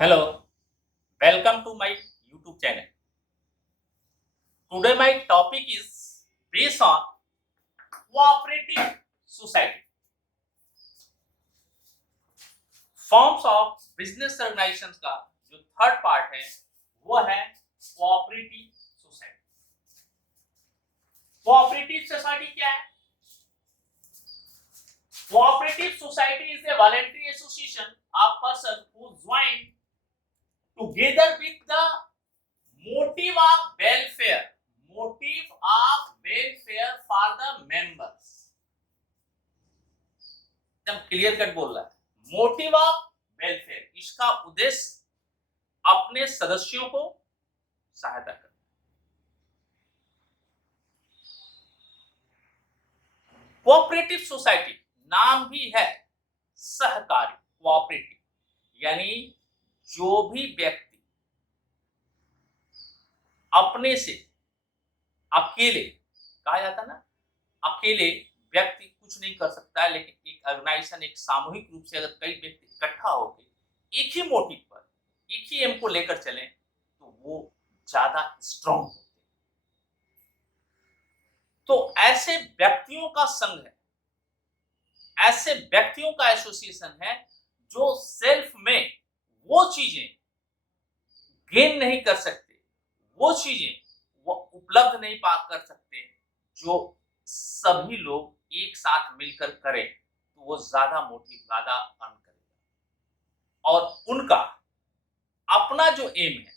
Hello, welcome to my YouTube channel. Today my topic is based on cooperative society. Forms of business organizations का जो third part है वो है cooperative society. Cooperative society क्या है? Cooperative society is a voluntary association of person who join together with the motive of welfare for the members. एकदम clear cut बोल रहा है. मोटिव ऑफ वेलफेयर, इसका उद्देश्य अपने सदस्यों को सहायता करना. कोऑपरेटिव सोसाइटी नाम भी है सहकारी. कोऑपरेटिव यानी जो भी व्यक्ति अपने से अकेले, कहा जाता ना, अकेले व्यक्ति कुछ नहीं कर सकता है, लेकिन एक ऑर्गेनाइजेशन, एक सामूहिक रूप से अगर कई व्यक्ति इकट्ठा होकर एक ही मोटिव पर, एक ही एम को लेकर चलें तो वो ज्यादा स्ट्रांग होते हैं. तो ऐसे व्यक्तियों का संघ है, ऐसे व्यक्तियों का एसोसिएशन है जो सेल्फ में वो चीजें गेन नहीं कर सकते, वो चीजें वो उपलब्ध नहीं पा कर सकते जो सभी लोग एक साथ मिलकर करें तो वो ज्यादा मोटिव, ज्यादा अर्न करेगा और उनका अपना जो एम है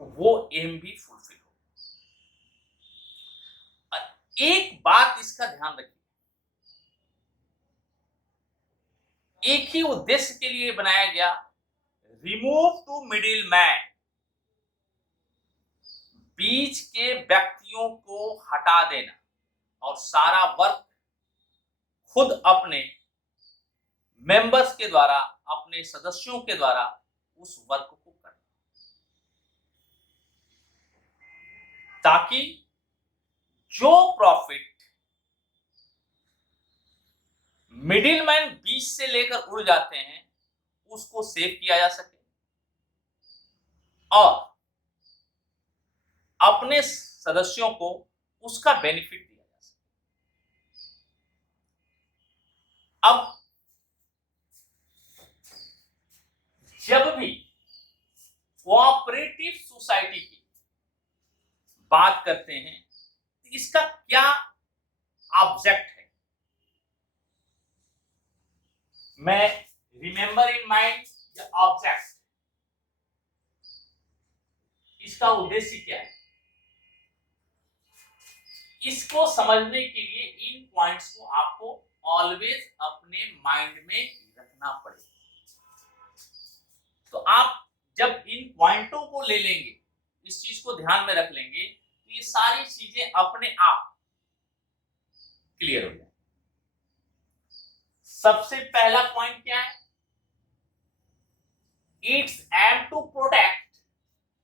वो एम भी फुलफिल हो. एक बात इसका ध्यान रखिए, एक ही उद्देश्य के लिए बनाया गया, रिमूव टू मिडिल मैन, बीच के व्यक्तियों को हटा देना और सारा वर्क खुद अपने मेंबर्स के द्वारा, अपने सदस्यों के द्वारा उस वर्क को करना, ताकि जो प्रॉफिट मिडिल मैन बीच से लेकर उड़ जाते हैं उसको सेव किया जा सके और अपने सदस्यों को उसका बेनिफिट दिया जा सके. अब जब भी कोऑपरेटिव सोसाइटी की बात करते हैं तो इसका क्या ऑब्जेक्ट है? मैं remember in mind the object, इसका उद्देश्य क्या है, इसको समझने के लिए इन पॉइंट्स को आपको ऑलवेज अपने माइंड में रखना पड़ेगा. तो आप जब इन पॉइंटों को ले लेंगे, इस चीज को ध्यान में रख लेंगे तो ये सारी चीजें अपने आप क्लियर हो जाएंगी. सबसे पहला पॉइंट क्या है? It's aim to protect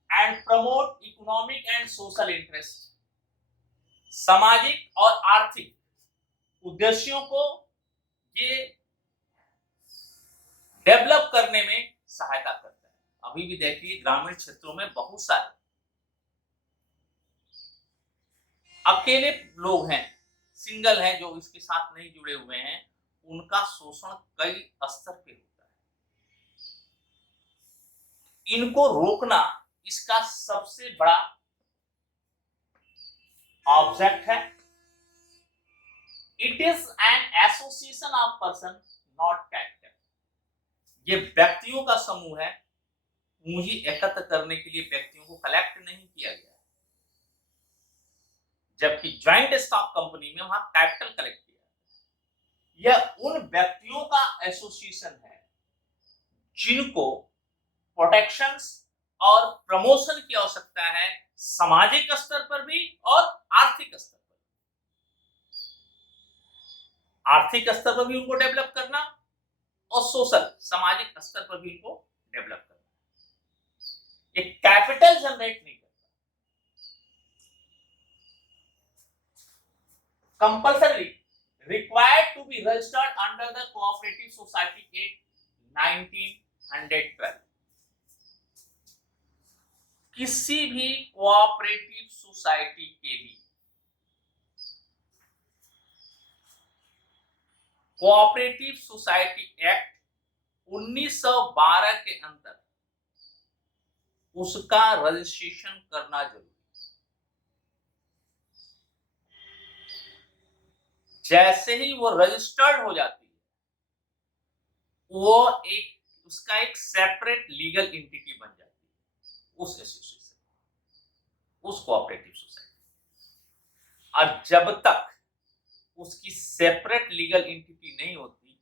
and promote economic and social interest. सामाजिक और आर्थिक उद्देश्यों को ये डेवलप करने में सहायता करता है. अभी भी देखिए ग्रामीण क्षेत्रों में बहुत सारे अकेले लोग हैं, सिंगल हैं, जो इसके साथ नहीं जुड़े हुए हैं, उनका शोषण कई स्तर पे होता है. इनको रोकना इसका सबसे बड़ा ऑब्जेक्ट है. It is an association of person, not capital. ये व्यक्तियों का समूह है, पूंजी एकत्र करने के लिए व्यक्तियों को कलेक्ट नहीं किया गया है, जबकि ज्वाइंट स्टॉक कंपनी में वहां कैपिटल कलेक्ट किया. यह उन व्यक्तियों का एसोसिएशन है जिनको प्रोटेक्शंस और प्रमोशन की आवश्यकता है, सामाजिक स्तर पर भी और आर्थिक स्तर पर. आर्थिक स्तर पर भी उनको डेवलप करना और सोशल, सामाजिक स्तर पर भी उनको डेवलप करना. ये कैपिटल जनरेट नहीं करता. Compulsory required to be registered under the Cooperative Society Act 1912 किसी भी कोऑपरेटिव सोसाइटी के लिए कोऑपरेटिव सोसाइटी एक्ट 1912 के अंदर उसका रजिस्ट्रेशन करना जरूरी। जैसे ही वो रजिस्टर्ड हो जाती है, वो उसका एक सेपरेट लीगल एंटिटी बन जाती है उस एसोसिएशन, उस कोऑपरेटिव सोसाइटी। और जब तक उसकी सेपरेट लीगल एंटिटी नहीं होती,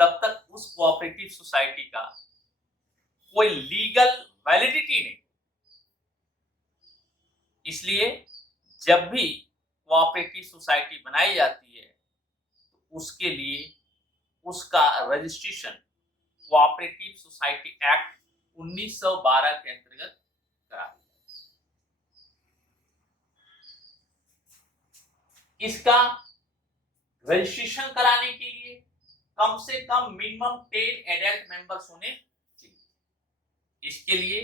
तब तक उस कोऑपरेटिव सोसाइटी का कोई लीगल वैलिडिटी नहीं। इसलिए जब भी कोऑपरेटिव सोसाइटी बनाई जाती है, तो उसके लिए उसका रजिस्ट्रेशन कोऑपरेटिव सोसाइटी एक्ट 1912 के अंतर्गत करा दिया। इसका रजिस्ट्रेशन कराने के लिए कम से कम मिनिमम 10 एडल्ट मेंबर्स होने चाहिए। इसके लिए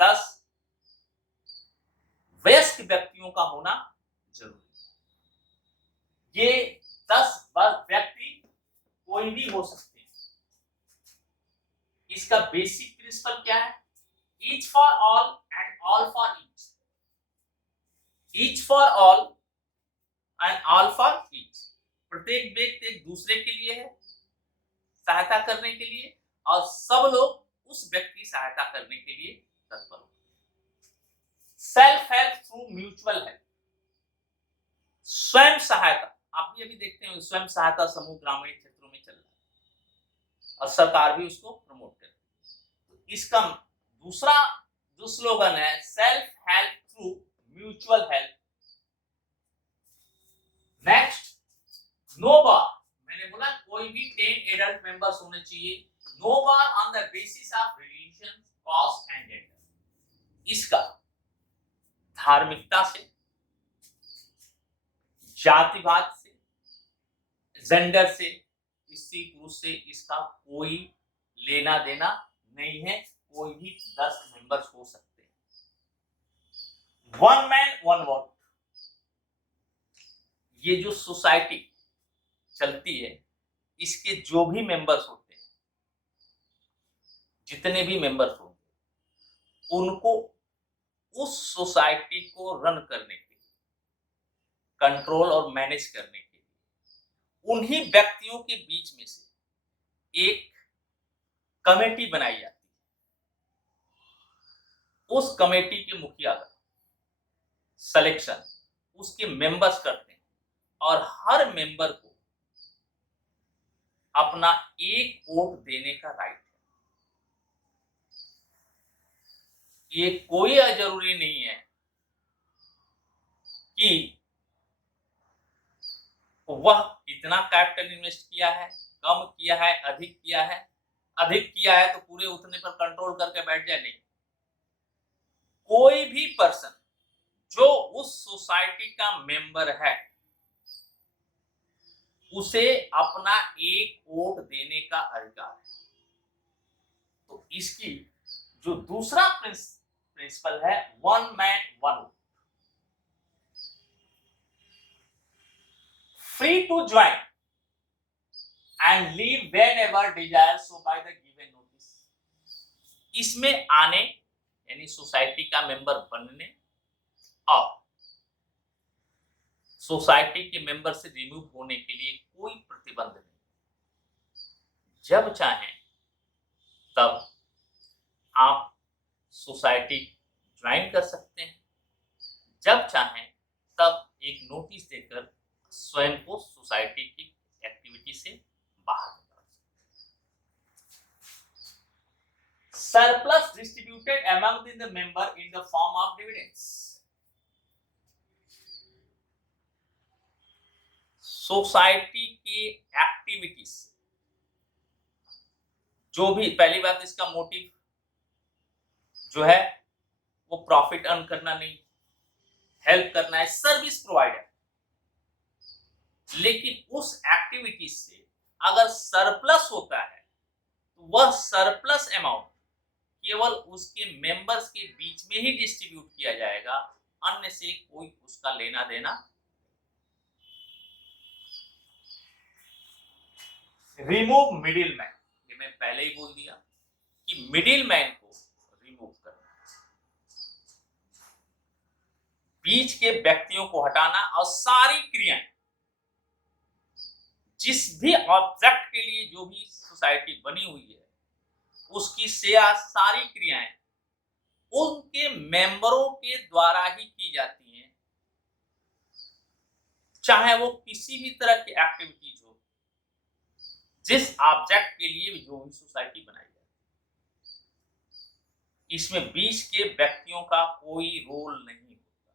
10 वयस्क व्यक्तियों का होना जरूरी है। ये 10 व्यक्ति कोई भी हो सकते हैं। इसका बेसिक प्रिंसिपल क्या है? Each for all and all for each. Each for all and all for each. प्रत्येक व्यक्ति एक दूसरे के लिए है, सहायता करने के लिए, और सब लोग उस व्यक्ति की सहायता करने के लिए तत्पर हो। Self help through mutual help. स्वयं सहायता, आप भी अभी देखते हैं स्वयं सहायता समूह ग्रामीण क्षेत्रों में चल रहा है और सरकार भी उसको प्रमोट कर रही है। तो इसका दूसरा जो स्लोगन है, self help through mutual help. Next, no bar. मैंने बोला कोई भी 10 एडल्ट मेंबर्स होने चाहिए। No bar on the basis of religion, caste and gender. इसका धार्मिकता से, जातिवाद से, जेंडर से, स्त्री पुरुष से इसका कोई लेना देना नहीं है। कोई भी 10 मेंबर्स हो सकते हैं। 1 मैन 1 वोट। ये जो सोसाइटी चलती है, इसके जो भी मेंबर्स होते हैं, जितने भी मेंबर्स होंगे, उनको उस सोसाइटी को रन करने के लिए, कंट्रोल और मैनेज करने के लिए उन्हीं व्यक्तियों के बीच में से एक कमेटी बनाई जाती है। उस कमेटी के मुखिया का सिलेक्शन उसके मेंबर्स करते हैं और हर मेंबर को अपना एक वोट देने का राइट है। ये कोई जरूरी नहीं है कि वह कितना कैपिटल इन्वेस्ट किया है, कम किया है, अधिक किया है। अधिक किया है तो पूरे उतने पर कंट्रोल करके बैठ जाए, नहीं। कोई भी पर्सन जो उस सोसाइटी का मेंबर है, उसे अपना एक वोट देने का अधिकार है। तो इसकी जो दूसरा प्रिंसिपल है, 1 man 1 vote. Free to join and leave whenever desired so by the given notice। इसमें आने यानी सोसाइटी का मेंबर बनने और सोसाइटी के मेंबर से रिमूव होने के लिए कोई प्रतिबंध नहीं। जब चाहें तब आप सोसाइटी ज्वाइन कर सकते हैं, जब चाहें तब एक नोटिस देकर स्वयं को सोसाइटी की एक्टिविटी से बाहर निकाल सकते। Surplus distributed among the member in the form of dividends. Society की एक्टिविटीज, जो भी, पहली बात इसका मोटिव जो है वो प्रॉफिट अर्न करना नहीं, हेल्प करना है, सर्विस प्रोवाइडर। लेकिन उस एक्टिविटीज से अगर सरप्लस होता है तो वह सरप्लस अमाउंट केवल उसके मेंबर्स के बीच में ही डिस्ट्रीब्यूट किया जाएगा, अन्य से कोई उसका लेना देना। रिमूव मिडिल मैन, ये मैं पहले ही बोल दिया कि मिडिल मैन को रिमूव करना, बीच के व्यक्तियों को हटाना और सारी क्रियाएं, जिस भी ऑब्जेक्ट के लिए जो भी सोसाइटी बनी हुई है उसकी सारी क्रियाएं उनके मेंबरों के द्वारा ही की जाती हैं, चाहे वो किसी भी तरह की एक्टिविटीज हो, जिस ऑब्जेक्ट के लिए जो भी सोसाइटी बनाई जाती है। इसमें बीच के व्यक्तियों का कोई रोल नहीं होता,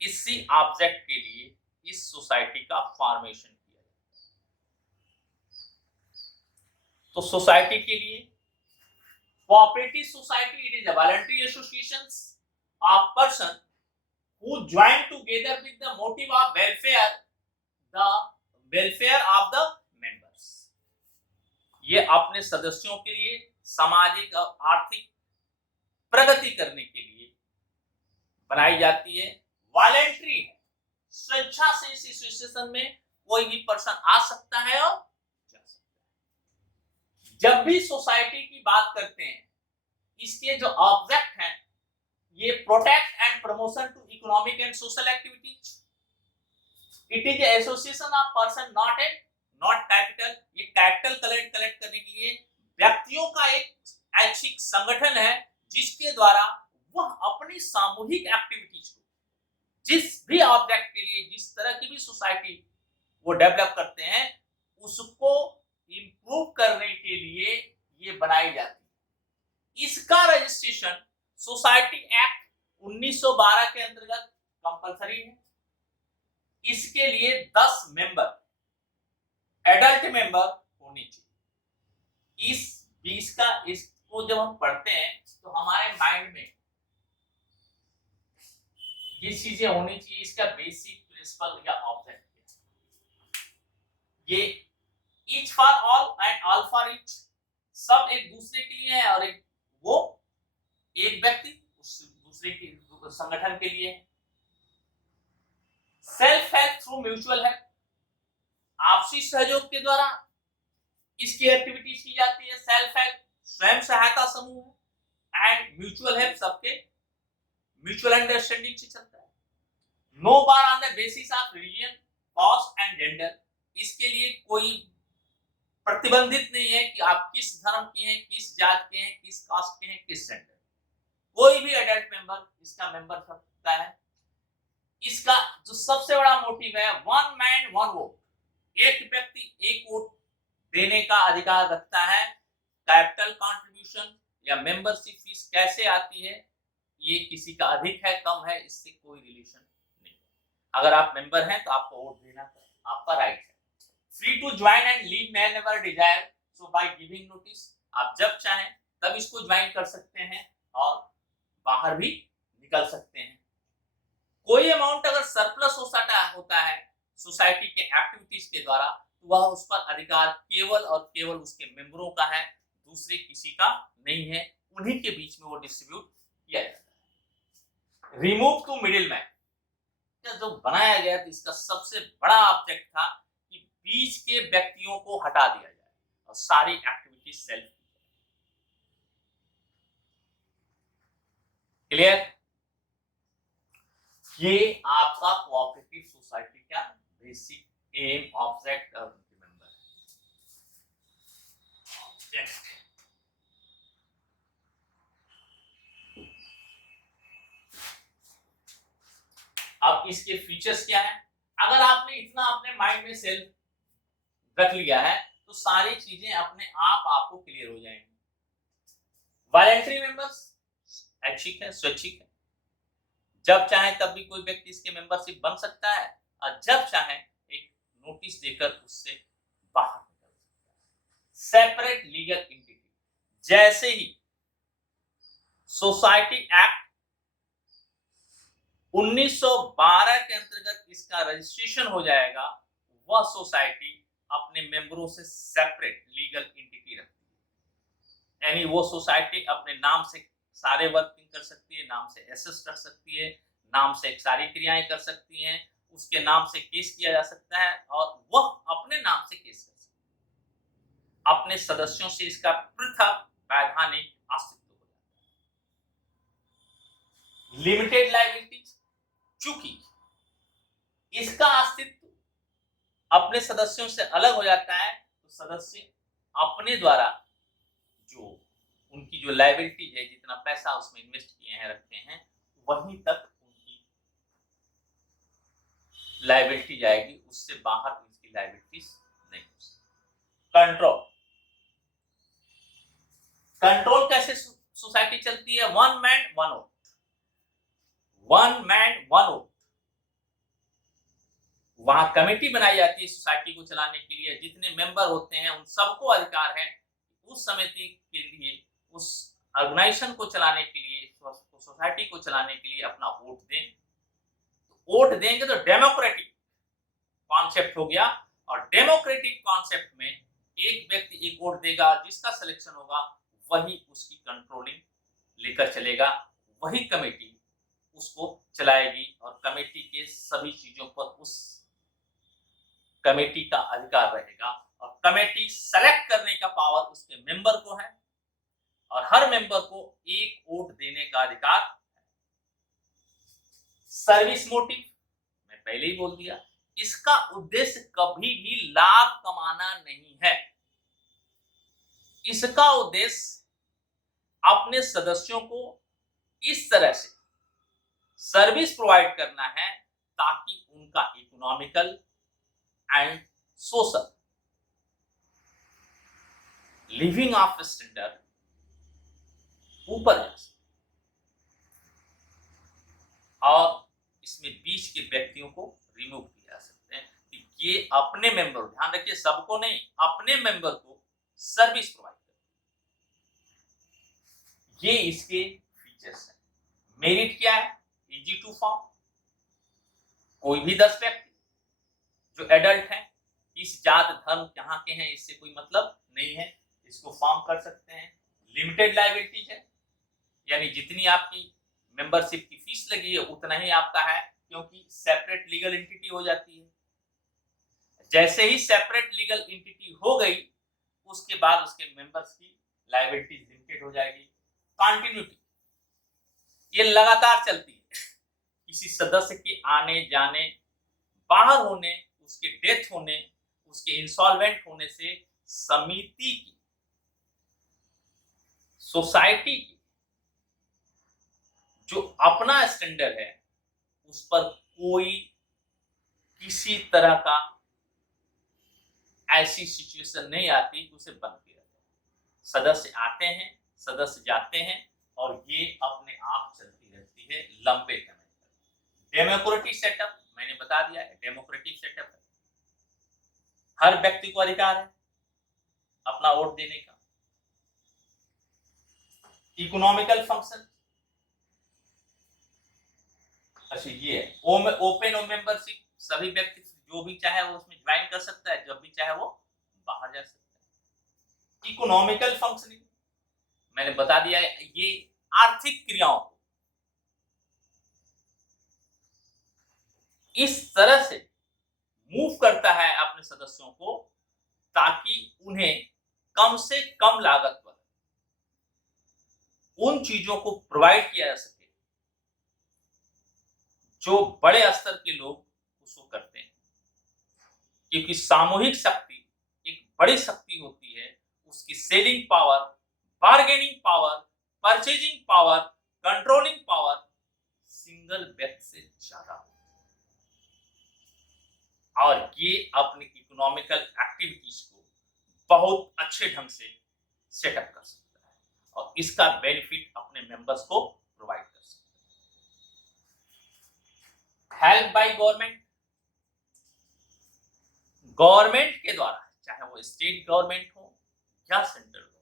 इसी ऑब्जेक्ट के लिए इस सोसाइटी का फॉर्मेशन किया जाता है। तो सोसाइटी के लिए cooperative society, it is a voluntary association of person who join together with the motive of welfare of the members। ये अपने सदस्यों के लिए सामाजिक और आर्थिक प्रगति करने के लिए बनाई जाती है। वॉलंटरी है, स्वेच्छा से इस एसोसिएशन में कोई भी पर्सन आ सकता है और जा सकता है। जब भी सोसाइटी की बात करते हैं, इसके जो ऑब्जेक्ट हैं, ये protect and promotion to economic and social activities. It is association of person not capital. ये कैपिटल कलेक्ट करने के लिए व्यक्तियों का एक ऐच्छिक संगठन है, जिसके द्वारा वह अपनी सामूहिक एक्टिविटीज को, जिस भी ऑब्जेक्ट के लिए जिस तरह की भी सोसाइटी वो डेवलप करते हैं, उसको इंप्रूव करने के लिए ये बनाई जाती है। इसका रजिस्ट्रेशन सोसाइटी एक्ट 1912 के अंतर्गत कंपलसरी है। इसके लिए 10 मेंबर एडल्ट मेंबर होने चाहिए। इसको जब हम पढ़ते हैं तो हमारे माइंड में ये चीजें होनी चाहिए। इसका बेसिक प्रिंसिपल या ऑब्जेक्ट, ये each for all and all for each, सब एक दूसरे के लिए है और एक व्यक्ति दूसरे के संगठन के लिए। Self help through mutual help, आपसी सहयोग के द्वारा इसकी एक्टिविटीज की जाती है। सेल्फ हेल्प स्वयं सहायता समूह है, एंड म्यूचुअल हेल्प सबके म्यूचुअल अंडरस्टैंडिंग से चलता है। No bar on the basis of religion, caste and gender, इसके लिए कोई प्रतिबंधित नहीं है कि आप किस धर्म के हैं, किस जात के हैं, किस कास्ट के हैं, किस जेंडर। कोई भी एडल्ट मेंबर इसका मेंबर हो सकता है। इसका जो सबसे बड़ा मोटिव है, वन मैन वन वोट, एक व्यक्ति एक वोट देने का अधिकार रखता है। कैपिटल कंट्रीब्यूशन या मेंबरशिप फीस कैसे आती है, ये किसी का अधिक है कम है, इससे कोई रिलेशन नहीं। अगर आप मेंबर हैं तो आपको वोट देना आपका राइट है। Free to join and leave man never desire, so by giving notice, आप जब चाहें तब इसको ज्वाइन कर सकते हैं और बाहर भी निकल सकते हैं। कोई अमाउंट अगर सरप्लस होता है सोसाइटी के एक्टिविटीज के द्वारा, तो वह उस पर अधिकार केवल और केवल उसके मेंबरों का है, दूसरे किसी का नहीं है। उन्हीं के बीच में वो डिस्ट्रीब्यूट किया जाता है। रिमूव टू मिडिल मैन, जो बनाया गया था, इसका सबसे बड़ा ऑब्जेक्ट था कि बीच के व्यक्तियों को हटा दिया जाए और सारी एक्टिविटीज सेल्फ। क्लियर? ये आपका कोऑपरेटिव सोसाइटी का बेसिक एम, ऑब्जेक्ट और मेंबर है। अब इसके फीचर्स क्या है? अगर आपने इतना अपने माइंड में सेल्फ रख लिया है तो सारी चीजें अपने आप आपको क्लियर हो जाएंगी। वॉलंटरी मेंबर्स ऐच्छिक है, स्वैच्छिक है। जब चाहे तब भी कोई व्यक्ति इसके मेंबरशिप बन सकता है और जब चाहे एक नोटिस देकर उससे बाहर निकल सकता है। सेपरेट लीगल एंटिटी, जैसे ही सोसाइटी एक्ट 1912 के अंतर्गत इसका रजिस्ट्रेशन हो जाएगा, वह सोसाइटी अपने मेंबरों से सेपरेट लीगल एंटिटी रखती है। यानी वो सोसाइटी अपने नाम से सारे वर्किंग कर सकती है, नाम से एसेट्स रख सकती है, नाम से सारी क्रियाएं कर सकती हैं, उसके नाम से केस किया जा सकता है और वह अपने नाम से केस कर सकती है। अपने सदस्यों से इसका पृथक वैधानिक अस्तित्व हो जाता है। लिमिटेड लायबिलिटीज, चूंकि इसका अस्तित्व अपने सदस्यों से अलग हो जाता है, तो सदस्य अपने द्वारा जो उनकी जो लायबिलिटीज है, जितना पैसा उसमें इन्वेस्ट किए हैं, रखते हैं, वहीं तक उनकी लायबिलिटी जाएगी, उससे बाहर उनकी लायबिलिटीज नहीं हो सकती। कंट्रोल, कंट्रोल कैसे सोसाइटी चलती है? One man one vote, one man one vote. वहां कमेटी बनाई जाती है सोसाइटी को चलाने के लिए, जितने मेंबर होते हैं उन सबको अधिकार है उस समिति के लिए, उस ऑर्गेनाइजेशन को चलाने के लिए, सोसाइटी को चलाने के लिए अपना वोट दें। तो वोट देंगे तो डेमोक्रेटिक कॉन्सेप्ट हो गया, और डेमोक्रेटिक कॉन्सेप्ट में एक व्यक्ति एक वोट देगा, जिसका सिलेक्शन होगा वही उसकी कंट्रोलिंग लेकर चलेगा, वही कमेटी उसको चलाएगी, और कमेटी के सभी चीजों पर उस कमेटी का अधिकार रहेगा, और कमेटी सेलेक्ट करने का पावर उसके मेंबर को है, और हर मेंबर को एक वोट देने का अधिकार है। सर्विस मोटिव, मैं पहले ही बोल दिया, इसका उद्देश्य कभी भी लाभ कमाना नहीं है। इसका उद्देश्य अपने सदस्यों को इस तरह से सर्विस प्रोवाइड करना है ताकि उनका economical and social living of standard ऊपर जा सके, और इसमें बीच के व्यक्तियों को रिमूव किया जा सकते हैं कि ये अपने मेंबर, ध्यान रखिए सबको नहीं, अपने मेंबर को सर्विस प्रोवाइड करते, ये इसके फीचर्स हैं। मेरिट क्या है? इजी टू फॉर्म, कोई भी 10 व्यक्ति जो एडल्ट हैं, इस जात धर्म कहाँ के हैं इससे कोई मतलब नहीं है, इसको फॉर्म कर सकते हैं। लिमिटेड लायबिलिटीज है, यानी जितनी आपकी मेंबरशिप की फीस लगी है उतना ही आपका है, क्योंकि सेपरेट लीगल एंटिटी हो जाती है। जैसे ही सेपरेट लीगल एंटिटी हो गई, उसके बाद उसके मेंबर्स की लायबिलिटी लिमिटेड हो जाएगी। कंटिन्यूटी, ये लगातार चलती है, किसी सदस्य के आने जाने, बाहर होने, उसके डेथ होने, उसके इंसॉल्वेंट होने से समिति की, सोसाइटी की जो अपना स्टैंडर्ड है उस पर कोई किसी तरह का ऐसी सिचुएशन नहीं आती कि उसे बंद किया जाए। सदस्य आते हैं, सदस्य जाते हैं, और ये अपने आप चलती रहती है लंबे समय तक। डेमोक्रेटिक सेटअप मैंने बता दिया है, डेमोक्रेटिक सेटअप है, हर व्यक्ति को अधिकार है अपना वोट देने का। इकोनॉमिकल फंक्शन, अच्छा ये है ओपन मेंबरशिप, सभी व्यक्ति जो भी चाहे वो उसमें ज्वाइन कर सकता है, जब भी चाहे वो बाहर जा सकता है। इकोनॉमिकल फंक्शनिंग मैंने बता दिया है, ये आर्थिक क्रियाओं को इस तरह से मूव करता है अपने सदस्यों को ताकि उन्हें कम से कम लागत पर उन चीजों को प्रोवाइड किया जा सके जो बड़े स्तर के लोग उसको करते हैं, क्योंकि सामूहिक शक्ति एक बड़ी शक्ति होती है, उसकी selling power, bargaining power, purchasing power, controlling power single व्यक्ति से ज्यादा होती है, और ये अपनी इकोनॉमिकल एक्टिविटीज को बहुत अच्छे ढंग से सेटअप कर सकता है, और इसका बेनिफिट अपने मेंबर्स को प्रोवाइड कर सकता है। हेल्प बाय गवर्नमेंट, गवर्नमेंट के द्वारा, चाहे वो स्टेट गवर्नमेंट हो या सेंट्रल गवर्नमेंट,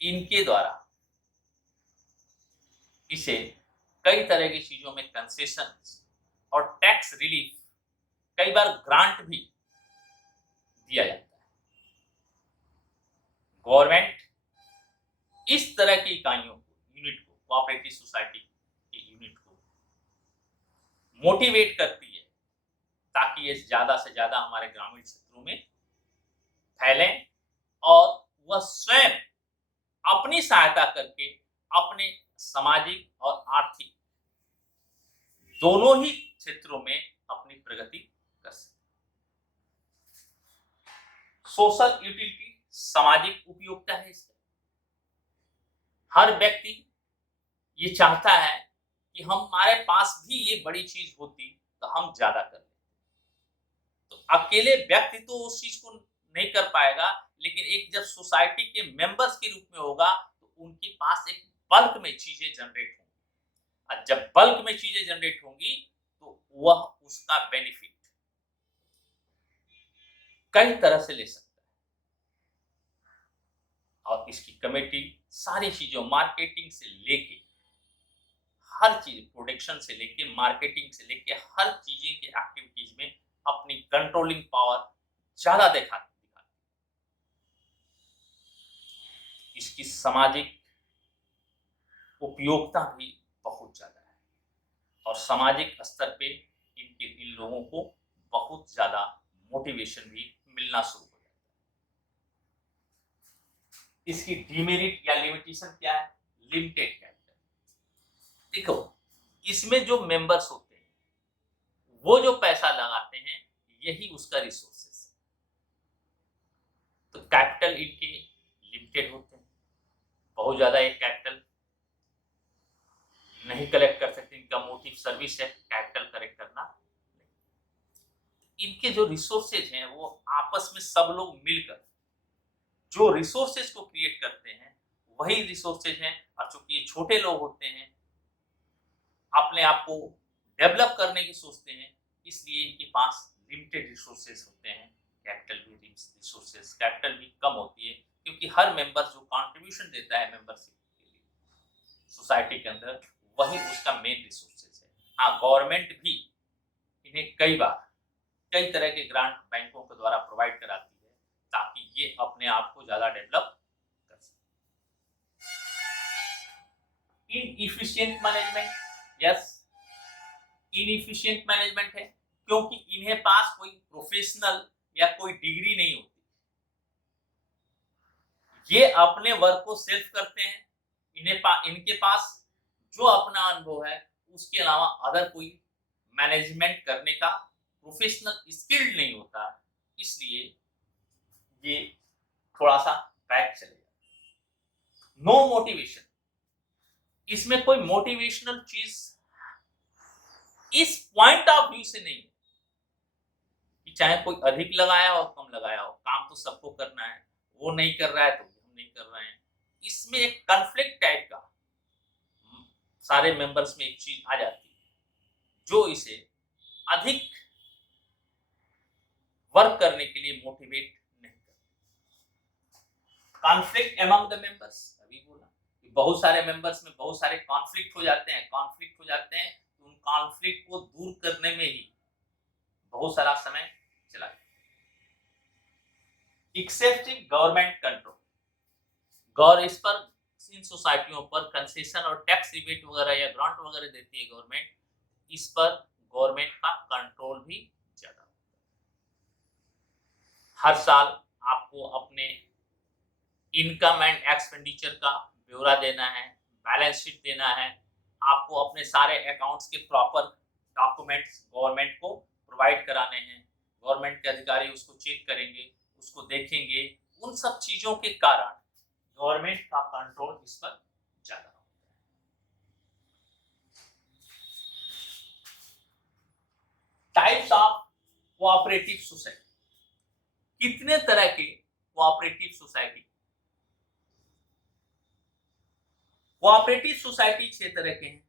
इनके द्वारा इसे कई तरह की चीजों में कंसेशन और टैक्स रिलीफ, कई बार ग्रांट भी दिया जाता है। गवर्नमेंट इस तरह की इकाइयों को, यूनिट को, कोऑपरेटिव सोसाइटी के यूनिट को मोटिवेट करती है ताकि ये ज्यादा से ज्यादा हमारे ग्रामीण क्षेत्रों में फैलें और वह स्वयं अपनी सहायता करके अपने सामाजिक और आर्थिक दोनों ही क्षेत्रों में अपनी प्रगति कर सके। सोशल यूटिलिटी, सामाजिक उपयोगिता है इसका। हर व्यक्ति ये चाहता है कि हमारे पास भी ये बड़ी चीज होती तो हम ज्यादा कर लेते। तो अकेले व्यक्ति तो उस चीज को नहीं कर पाएगा, लेकिन एक जब सोसाइटी के मेंबर्स के रूप में होगा तो उनके पास एक बल्क में चीजें जनरेट होंगी, और जब बल्क में चीजें जनरेट होंगी तो वह उसका बेनिफिट कई तरह से ले सकता है। और इसकी कमेटी सारी चीजों, मार्केटिंग से लेके हर चीज, प्रोडक्शन से लेके मार्केटिंग से लेके हर चीजें की एक्टिविटीज में अपनी कंट्रोलिंग पावर ज्यादा दिखाती। इसकी सामाजिक उपयोगिता भी बहुत ज्यादा है और सामाजिक स्तर पे इन लोगों को बहुत ज्यादा मोटिवेशन भी मिलना शुरू हो जाता है। इसकी डिमेरिट या लिमिटेशन क्या है? Limited capital. देखो, इसमें जो मेंबर्स होते हैं वो जो पैसा लगाते हैं यही उसका रिसोर्सेस है। तो कैपिटल इनके लिमिटेड होते हैं, बहुत ज्यादा एक कैपिटल नहीं कलेक्ट कर सकते। इनका मोटिव सर्विस है कैपिटल कलेक्ट करना। इनके जो रिसोर्सेज हैं वो आपस में सब लोग मिलकर जो रिसोर्सेज को क्रिएट करते हैं वही रिसोर्सेज हैं। और चूंकि ये छोटे लोग होते हैं, अपने आप को डेवलप करने की सोचते हैं, इसलिए इनके पास लिमिटेड रिसोर्सेज होते हैं। कैपिटल भी रिसोर्सेज, कैपिटल भी कम होती है क्योंकि हर मेंबर जो कंट्रीब्यूशन देता है मेंबरशिप के लिए सोसाइटी के अंदर, वही उसका मेन रिसोर्सेज है। हाँ, गवर्नमेंट भी इन्हें कई बार कई तरह के ग्रांट बैंकों के द्वारा प्रोवाइड कराती है ताकि ये अपने आप को ज्यादा डेवलप कर सके। Inefficient management, yes, inefficient management है क्योंकि इन्हें पास कोई प्रोफेशनल या कोई डिग्री नहीं होती। ये अपने वर्क को सेल्फ करते हैं। इनके पास जो अपना अनुभव है उसके अलावा अदर कोई मैनेजमेंट करने का प्रोफेशनल स्किल्ड नहीं होता, इसलिए ये थोड़ा सा बैक चलेगा। नो मोटिवेशन, इसमें कोई मोटिवेशनल चीज इस पॉइंट ऑफ व्यू से नहीं है कि चाहे कोई अधिक लगाया हो कम लगाया हो, काम तो सबको करना है, वो नहीं कर रहा है तो हम नहीं कर रहे हैं। इसमें एक कॉन्फ्लिक्ट टाइप का सारे मेंबर्स में एक चीज आ जाती है जो इसे अधिक वर्क करने के लिए मोटिवेट नहीं करती। कॉन्फ्लिक्ट अमंग द मेंबर्स, अभी बोला कि बहुत सारे मेंबर्स में बहुत सारे कॉन्फ्लिक्ट हो जाते हैं तो उन कॉन्फ्लिक्ट को दूर करने में ही बहुत सारा समय चला जाता है। एक्सेसिव गवर्नमेंट कंट्रोल, गौर इस पर इन सोसाइटियों पर कंसेशन और टैक्स रिबेट वगैरह या ग्रांट वगैरह देती है गवर्नमेंट, इस पर गवर्नमेंट का कंट्रोल भी ज्यादा होता है। हर साल आपको अपने इनकम एंड एक्सपेंडिचर का ब्यौरा देना है, बैलेंस शीट देना है, आपको अपने सारे अकाउंट्स के प्रॉपर डॉक्यूमेंट्स गवर्नमेंट को प्रोवाइड कराने हैं। गवर्नमेंट के अधिकारी उसको चेक करेंगे, उसको देखेंगे। उन सब चीजों के कारण गवर्नमेंट का कंट्रोल इस पर ज्यादा होता है। टाइप्स ऑफ कोऑपरेटिव सोसाइटी, कितने तरह के कोऑपरेटिव सोसाइटी? कोऑपरेटिव सोसाइटी 6 तरह के हैं।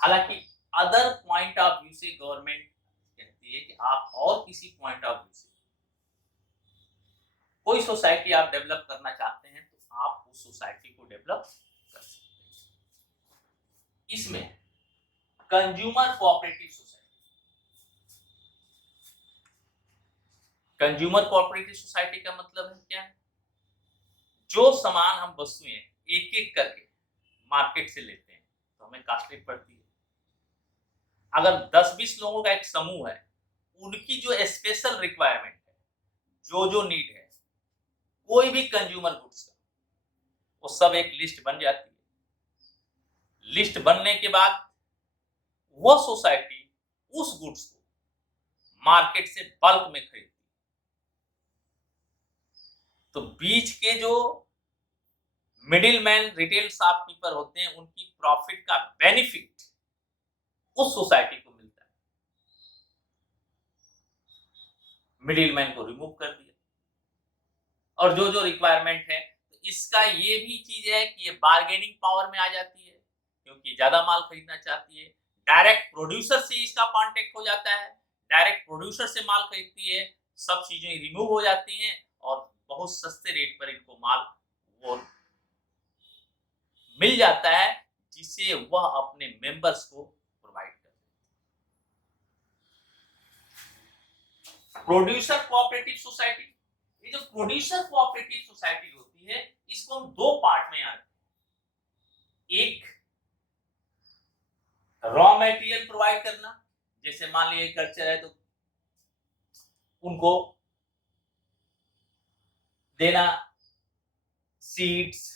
हालांकि अदर पॉइंट ऑफ व्यू से गवर्नमेंट कहती है कि आप और किसी पॉइंट ऑफ व्यू से कोई सोसाइटी आप डेवलप करना चाहते हैं तो आप उस सोसाइटी को डेवलप कर सकते हैं। इसमें consumer cooperative society, consumer cooperative society का मतलब है क्या? जो सामान हम वस्तुएं एक एक करके मार्केट से लेते हैं तो हमें कॉस्टली पड़ती है। अगर 10-20 लोगों का एक समूह है, उनकी जो स्पेशल रिक्वायरमेंट है, जो नीड है, कोई भी कंज्यूमर गुड्स का, वो सब एक लिस्ट बन जाती है। लिस्ट बनने के बाद वो सोसाइटी उस गुड्स को मार्केट से बल्क में खरीदती है। तो बीच के जो मिडिल मैन रिटेल शॉपकीपर होते हैं, उनकी प्रॉफिट का बेनिफिट उस सोसाइटी को मिलता है। मिडिल मैन को रिमूव कर दिया। और जो रिक्वायरमेंट है, तो इसका ये भी चीज है कि ये बार्गेनिंग पावर में आ जाती है, क्योंकि ज्यादा माल खरीदना चाहती है। डायरेक्ट प्रोड्यूसर से इसका कांटेक्ट हो जाता है, डायरेक्ट प्रोड्यूसर से माल खरीदती है, सब चीजें रिमूव हो जाती हैं और बहुत सस्ते रेट पर इनको माल वो मिल जाता है, जिसे वह अपने मेंबर्स को प्रोवाइड करते हैं। प्रोड्यूसर कोऑपरेटिव सोसाइटी, ये जो प्रोड्यूसर कोऑपरेटिव सोसाइटी होती है, इसको हम दो पार्ट में आते हैं। एक रॉ मटेरियल प्रोवाइड करना, जैसे मान लीजिए कल्चर है तो उनको देना सीड्स,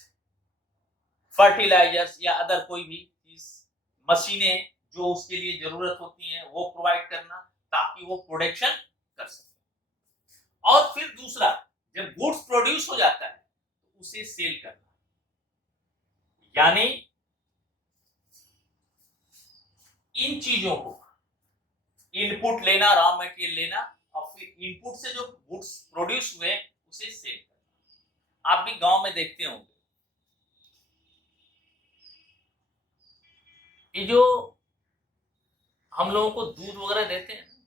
फर्टिलाइजर्स या अदर कोई भी चीज, मशीनें जो उसके लिए जरूरत होती हैं वो प्रोवाइड करना, ताकि वो प्रोडक्शन कर सके। और फिर दूसरा, जब गुड्स प्रोड्यूस हो जाता है तो उसे सेल करना, यानी इन चीजों को इनपुट लेना, रॉ मटेरियल लेना, और फिर इनपुट से जो गुड्स प्रोड्यूस हुए उसे सेल करना। आप भी गांव में देखते होंगे, ये जो हम लोगों को दूध वगैरह देते हैं,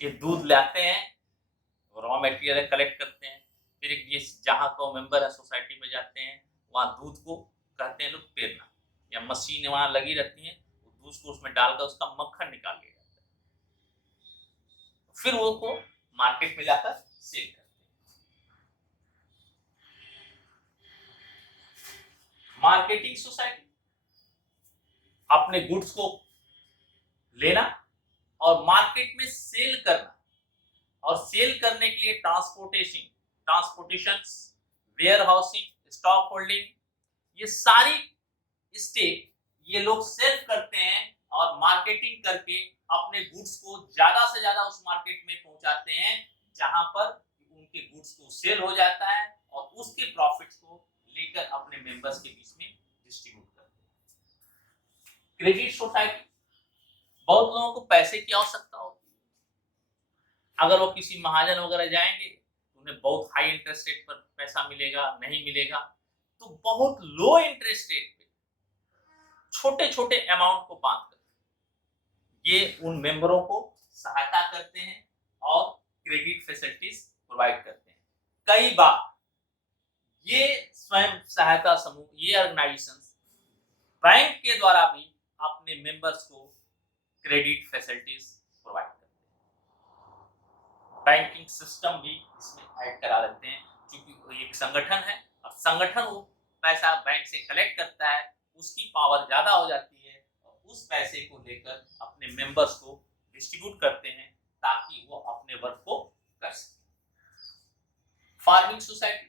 ये दूध लाते हैं, रॉ मटेरियल कलेक्ट करते हैं, फिर ये जहां को मेंबर है सोसाइटी में जाते हैं, वहां दूध को कहते हैं लोग पेरना, या मशीन वहां लगी रहती है, दूध को उसमें डालकर उसका मक्खन निकाल लिया जाता है, फिर वो को मार्केट में जाकर सेल करते हैं। मार्केटिंग सोसाइटी अपने गुड्स को लेना और मार्केट में सेल करना, और सेल करने के लिए transportation, warehousing, stock holding, ये सारी स्टेप ये लोग सेल्फ करते हैं और मार्केटिंग करके अपने गुड्स को ज्यादा से ज्यादा उस मार्केट में पहुंचाते हैं, जहां पर उनके गुड्स को सेल हो जाता है, और उसके प्रॉफिट्स को लेकर अपने मेंबर्स के बीच में डिस्ट्रीब्यूट करते हैं। क्रेडिट सोसाइटी, बहुत लोगों को पैसे की आवश्यकता होती है। अगर वो किसी महाजन वगैरह जाएंगे तो उन्हें बहुत हाई इंटरेस्ट रेट पर पैसा मिलेगा, नहीं मिलेगा, तो बहुत लो इंटरेस्ट रेट पे छोटे छोटे अमाउंट को बांध कर ये उन मेंबरों को सहायता करते हैं और क्रेडिट फैसिलिटीज प्रोवाइड करते हैं। कई बार ये स्वयं सहायता समूह, ये ऑर्गेनाइजेशंस बैंक के द्वारा भी अपने मेंबर्स को क्रेडिट फैसिलिटीज प्रोवाइड करते हैं। बैंकिंग सिस्टम भी इसमें ऐड करा लेते हैं, क्योंकि एक संगठन है और संगठन वो पैसा बैंक से कलेक्ट करता है, उसकी पावर ज्यादा हो जाती है, और उस पैसे को लेकर अपने मेंबर्स को डिस्ट्रीब्यूट करते हैं, ताकि वो अपने वर्क को कर सके। फार्मिंग सोसाइटी,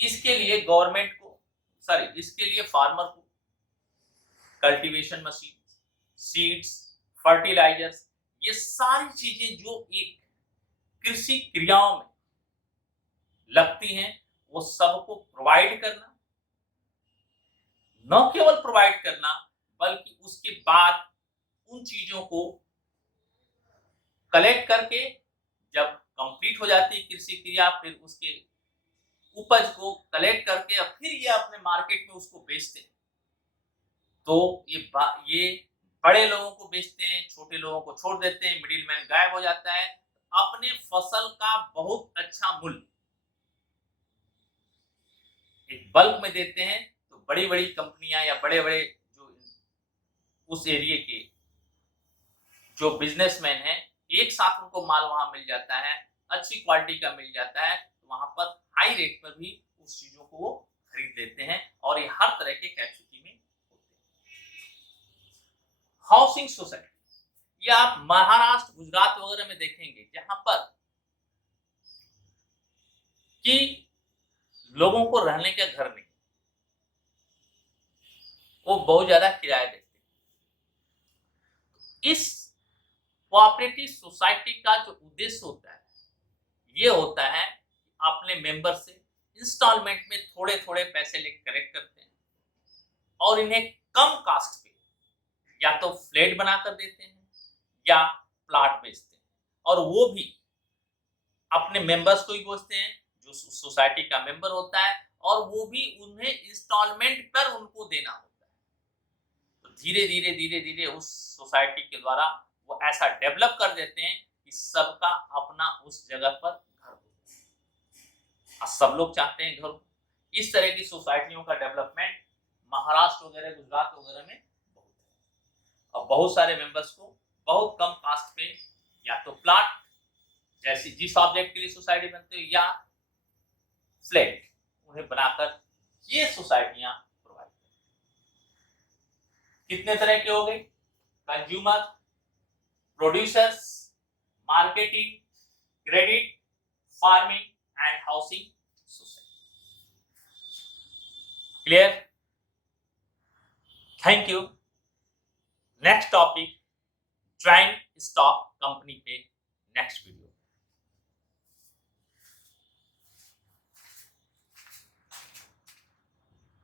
इसके लिए गवर्नमेंट को, इसके लिए फार्मर को कल्टीवेशन मशीन, सीड्स, फर्टिलाइजर्स, ये सारी चीजें जो एक कृषि क्रियाओं में लगती हैं, वो सबको प्रोवाइड करना, न केवल प्रोवाइड करना बल्कि उसके बाद उन चीजों को कलेक्ट करके जब कंप्लीट हो जाती है कृषि क्रिया, फिर उसके उपज को कलेक्ट करके और फिर ये अपने मार्केट में उसको बेचते हैं। तो ये बड़े लोगों को बेचते हैं, छोटे लोगों को छोड़ देते हैं, मिडिल मैन गायब हो जाता है, अपने फसल का बहुत अच्छा मूल्य एक बल्क में देते हैं। तो बड़ी बड़ी कंपनियां या बड़े बड़े जो उस एरिया के जो बिजनेसमैन हैं, एक साथ उनको माल वहां मिल जाता है, अच्छी क्वालिटी का मिल जाता है, तो वहां पर हाई रेट पर भी उस चीजों को वो खरीद लेते हैं और ये हर तरह के कैपेसिटी में होते हैं। हाउसिंग सोसाइटी, ये आप महाराष्ट्र, गुजरात वगैरह में देखेंगे जहां पर कि लोगों को रहने का घर नहीं, वो बहुत ज्यादा किराया देते हैं। इस कोऑपरेटिव सोसाइटी का जो उद्देश्य होता है, ये होता है अपने मेंबर से इंस्टॉलमेंट में थोड़े थोड़े पैसे लेकर कलेक्ट करते हैं और इन्हें कम कास्ट पे या तो फ्लैट बनाकर देते हैं या प्लाट बेचते हैं, और वो भी अपने मेंबर्स को ही बेचते हैं जो सोसाइटी का मेंबर होता है, और वो भी उन्हें इंस्टॉलमेंट पर उनको देना होता है। तो धीरे धीरे धीरे धीरे उस सोसाइटी के द्वारा वो ऐसा डेवलप कर देते हैं कि सबका अपना उस जगह पर घर हो, और सब लोग चाहते हैं घर। इस तरह की सोसाइटियों का डेवलपमेंट महाराष्ट्र वगैरह, गुजरात वगैरह में बहुत है, और बहुत सारे मेंबर्स को बहुत कम कास्ट पे या तो प्लाट जैसी जिस ऑब्जेक्ट के लिए सोसाइटी बनते हो या फ्लैट उन्हें बनाकर ये सोसाइटियां प्रोवाइड करती हैं। कितने तरह के हो गए? Consumer, producers, marketing, credit, farming and housing society. Clear? Thank you. Next topic joint stock company पे नेक्स्ट वीडियो।